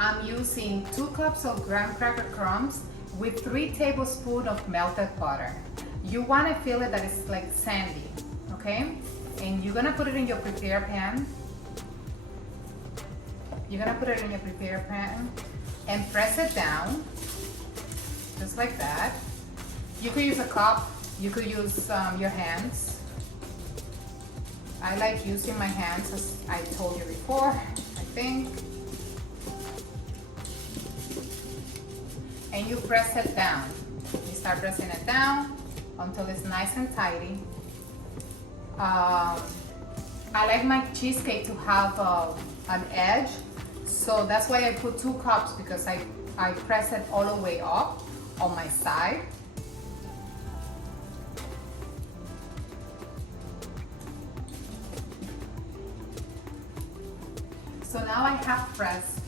I'm using 2 cups of graham cracker crumbs with 3 tablespoons of melted butter. You want to feel it that it's like sandy, okay? And you're gonna put it in your prepare pan. You're gonna put it in your prepare pan and press it down, just like that. You could use a cup, you could use your hands. I like using my hands, as I told you before, I think. And you press it down. You start pressing it down until it's nice and tidy. I like my cheesecake to have an edge, so that's why I put 2 cups, because I press it all the way up on my side. So now I have pressed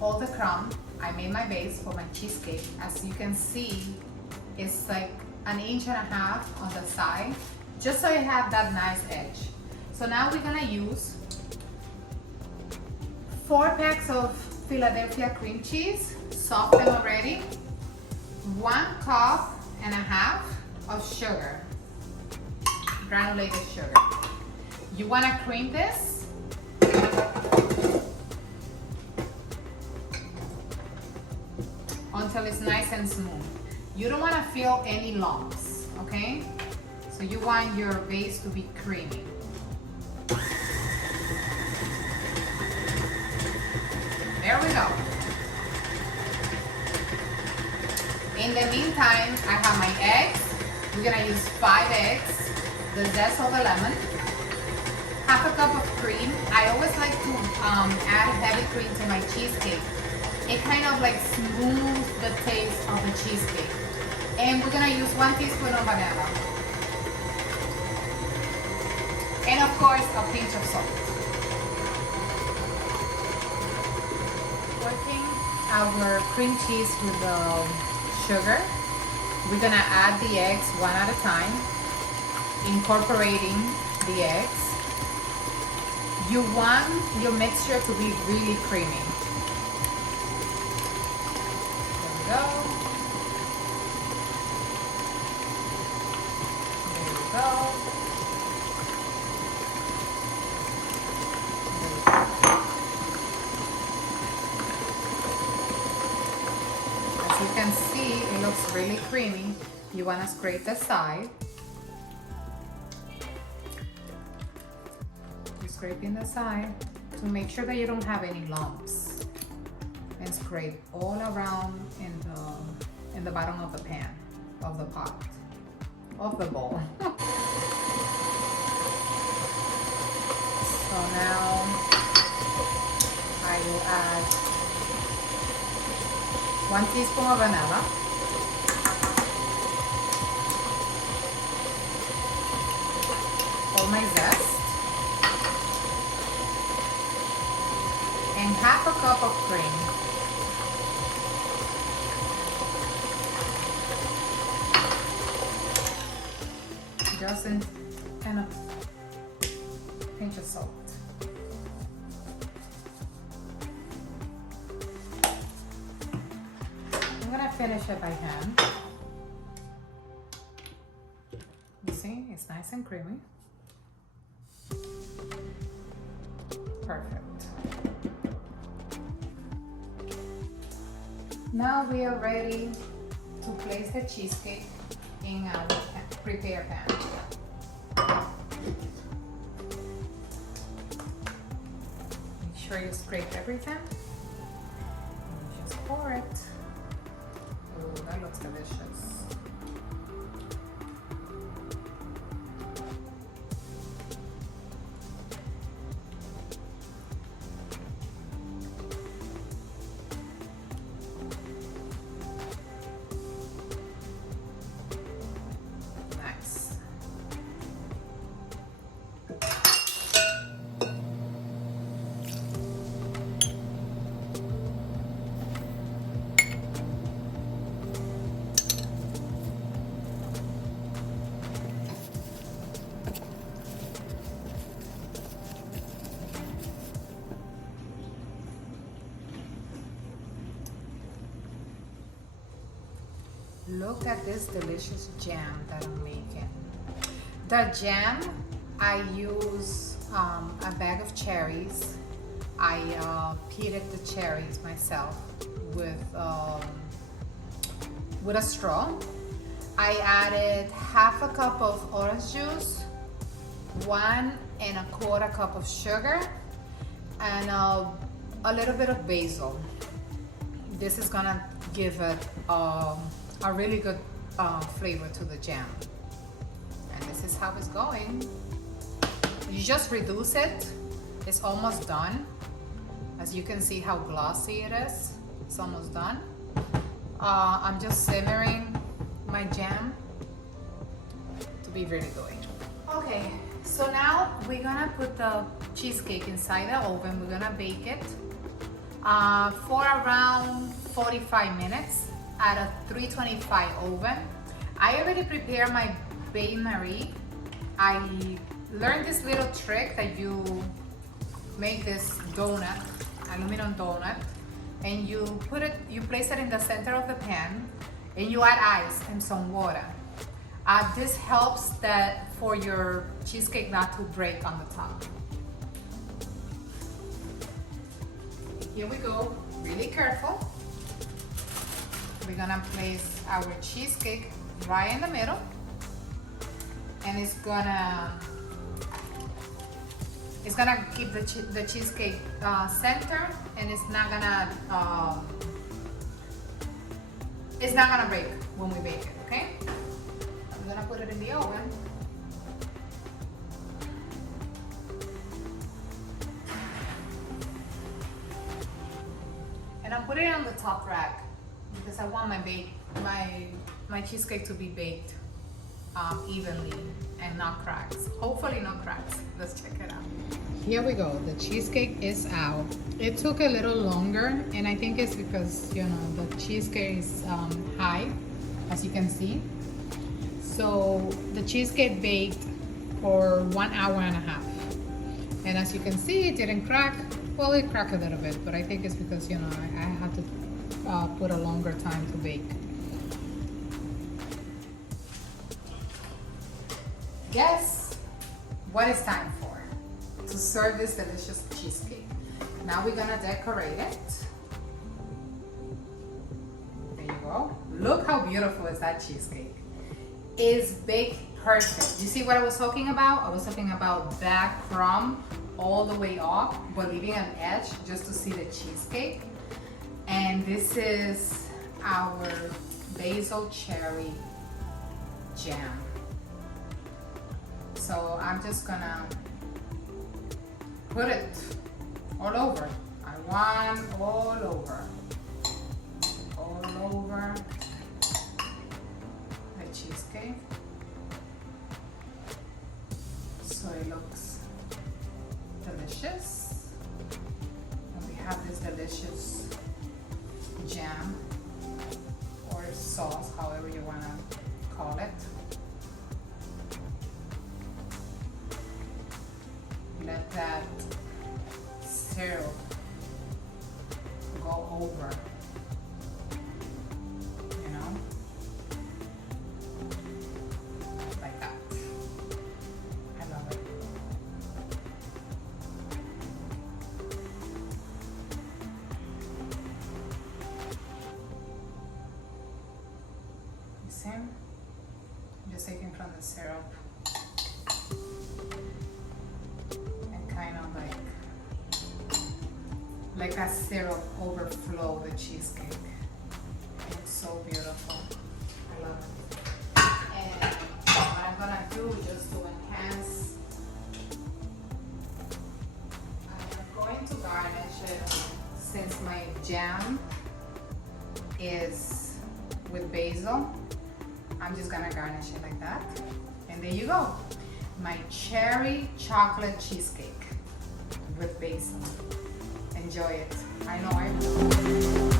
all the crumb. I made my base for my cheesecake. As you can see, it's like 1.5 inches on the side, just so I have that nice edge. So now we're gonna use 4 packs of Philadelphia cream cheese, softened already, 1.5 cups of sugar, granulated sugar. You wanna cream this until it's nice and smooth. You don't want to feel any lumps, okay? So you want your base to be creamy. There we go. In the meantime, I have my eggs. We're gonna use 5 eggs, the zest of a lemon, 1/2 cup of cream. I always like to add heavy cream to my cheesecake. It kind of like smooths the taste of the cheesecake. And we're gonna use 1 teaspoon of vanilla. And of course, a pinch of salt. Working our cream cheese with the sugar, we're gonna add the eggs one at a time, incorporating the eggs. You want your mixture to be really creamy. There we go. As you can see, it looks really creamy. You want to scrape the side. You're scraping the side to make sure that you don't have any lumps. And scrape all around in the bottom of the pan, of the pot, of the bowl. So now I will add 1 teaspoon of vanilla, all my zest, and 1/2 cup of cream. Just and a pinch of salt. I'm gonna finish it by hand. You see, it's nice and creamy. Perfect. Now we are ready to place the cheesecake in our prepare pan. Make sure you scrape everything. And just pour it. Oh, that looks delicious. look at this delicious jam that I'm making. The jam, I use a bag of cherries. I peeled the cherries myself with a straw. I added half a cup of orange juice, 1¼ cup of sugar, and a little bit of basil. This is gonna give it a really good flavor to the jam. And this is how it's going. You just reduce it. It's almost done. As you can see how glossy it is. It's almost done. I'm just simmering my jam to be really good. Okay, so now we're gonna put the cheesecake inside the oven. We're gonna bake it for around 45 minutes at a 325 oven. I already prepared my bain-marie. I learned this little trick that you make this donut, aluminum donut, and you place it in the center of the pan, and you add ice and some water. This helps that for your cheesecake not to break on the top. Here we go, really careful. We're gonna place our cheesecake right in the middle, and it's gonna keep the cheesecake center, and it's not gonna break when we bake it. Okay, I'm gonna put it in the oven. And I'm putting it on the top rack because I want my cheesecake to be baked evenly and not cracks. Hopefully not cracks. Let's check it out. Here we go. The cheesecake is out. It took a little longer, and I think it's because, you know, the cheesecake is high, as you can see. So the cheesecake baked for 1.5 hours. And as you can see, it didn't crack. Well, it cracked a little bit, but I think it's because, you know, I had to put a longer time to bake. Guess what it's time for? To serve this delicious cheesecake. Now we're gonna decorate it. There you go. Look how beautiful is that cheesecake. It's baked perfect. You see what I was talking about? I was talking about that crumb all the way off, but leaving an edge just to see the cheesecake. And this is our basil cherry jam. So I'm just gonna put it all over. I want all over the cheesecake, so it looks delicious. And we have this delicious jam or sauce, however you want to call it. Let that syrup go over, you know, like that. I love it. You see? I'm just taking from the syrup. Like that syrup overflow the cheesecake. It's so beautiful. I love it. And what I'm gonna do just to enhance, I'm going to garnish it, since my jam is with basil. I'm just gonna garnish it like that. And there you go. My cherry chocolate cheesecake with basil. Enjoy it. I know I will.